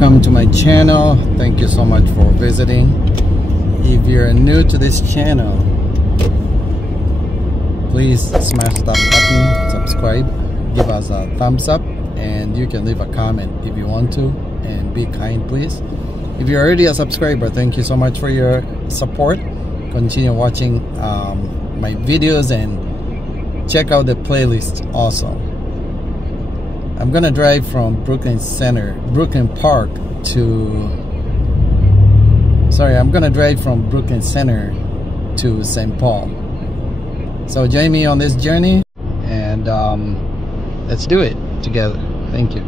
welcome to my channel. Thank you so much for visiting. If you're new to this channel, please smash that button, subscribe, give us a thumbs up, and you can leave a comment if you want to, and be kind please. If you're already a subscriber, thank you so much for your support. Continue watching my videos and check out the playlist also. I'm gonna drive from Brooklyn Park to I'm gonna drive from Brooklyn Center to St. Paul. So join me on this journey, and let's do it together. Thank you.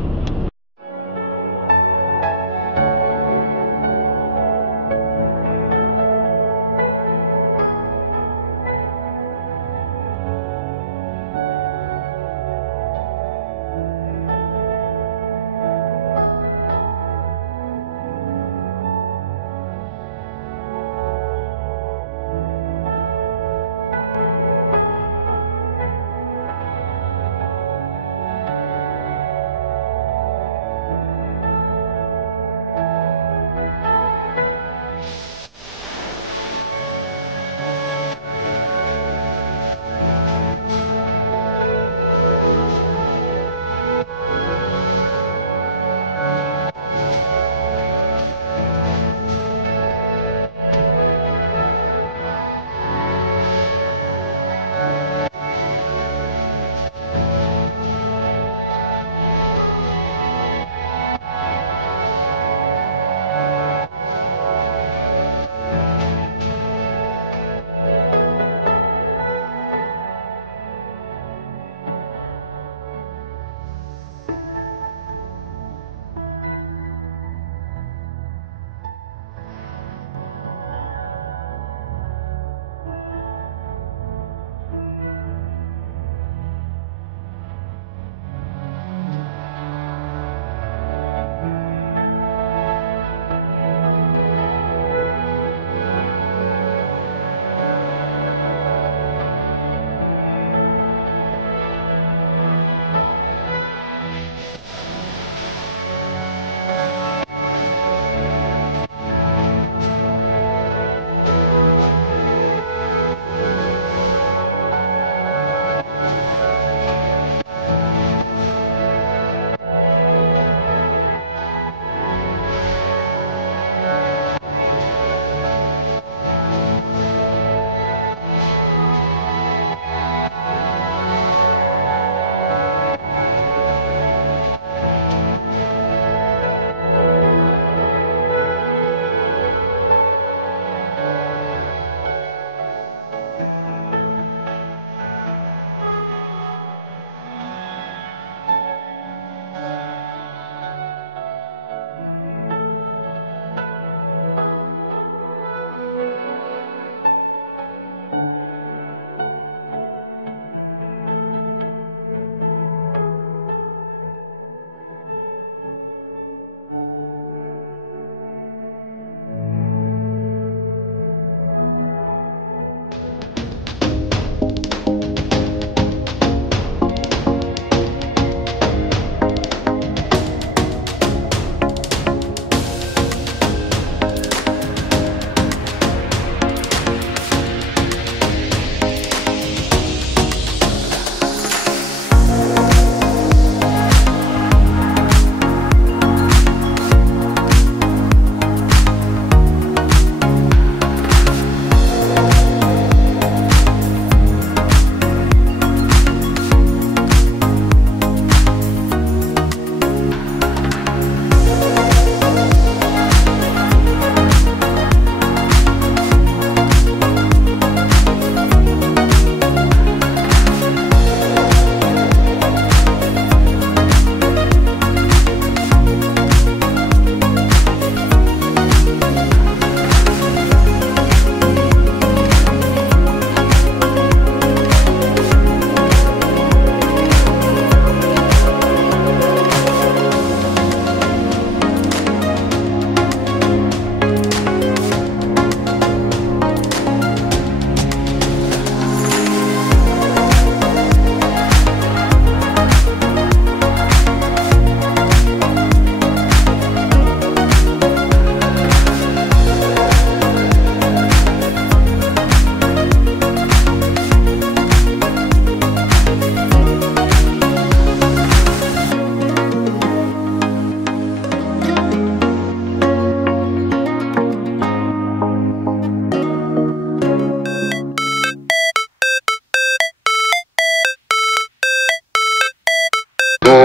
Never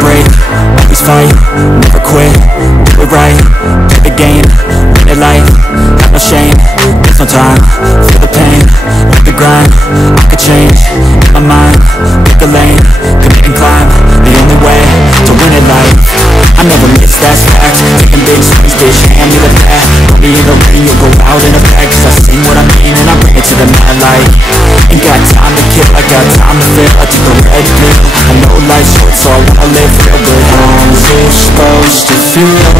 break, always fight, never quit, do it right, play the game, win it life, have no shame, there's no time, feel the pain, live the grind, I could change, in my mind, pick a lane, commit and climb, the only way, to win it life, I never miss, that's fact, taking big swings, bitch, hand me the bat, put me in the ring, you'll go out in a pack, cause I sing what I mean and I bring it to the mad light, ain't got time to kill, I got time to feel, I took a red pill, I know life's short so I wanna live real good. How's it supposed to feel?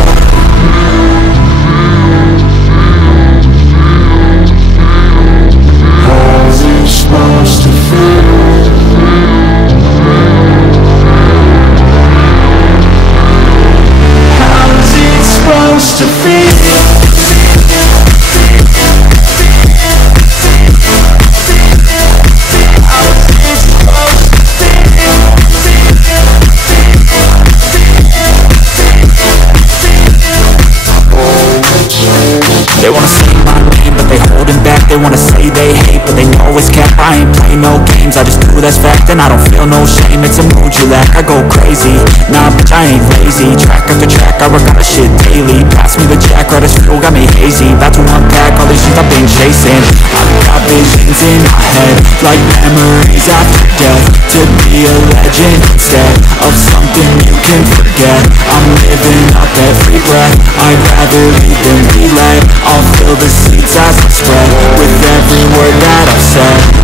How's it supposed to feel? How's it supposed to feel? They wanna say my name, but they holding back. They wanna say they hate, but they know it's cap. I ain't play no games, I just do that's fact. And I don't feel no shame, it's a mood you lack. I go crazy, nah bitch I ain't lazy. Track after track, I work on the shit daily. Pass me the jack, right as fuel, got me hazy. About to unpack all these things I've been chasing. I've got visions in my head, like memories after death. To be a legend instead of something you can forget. I'm living up every breath, I'd rather lead than be led. I'll fill the seats as I spread with every word that I've said.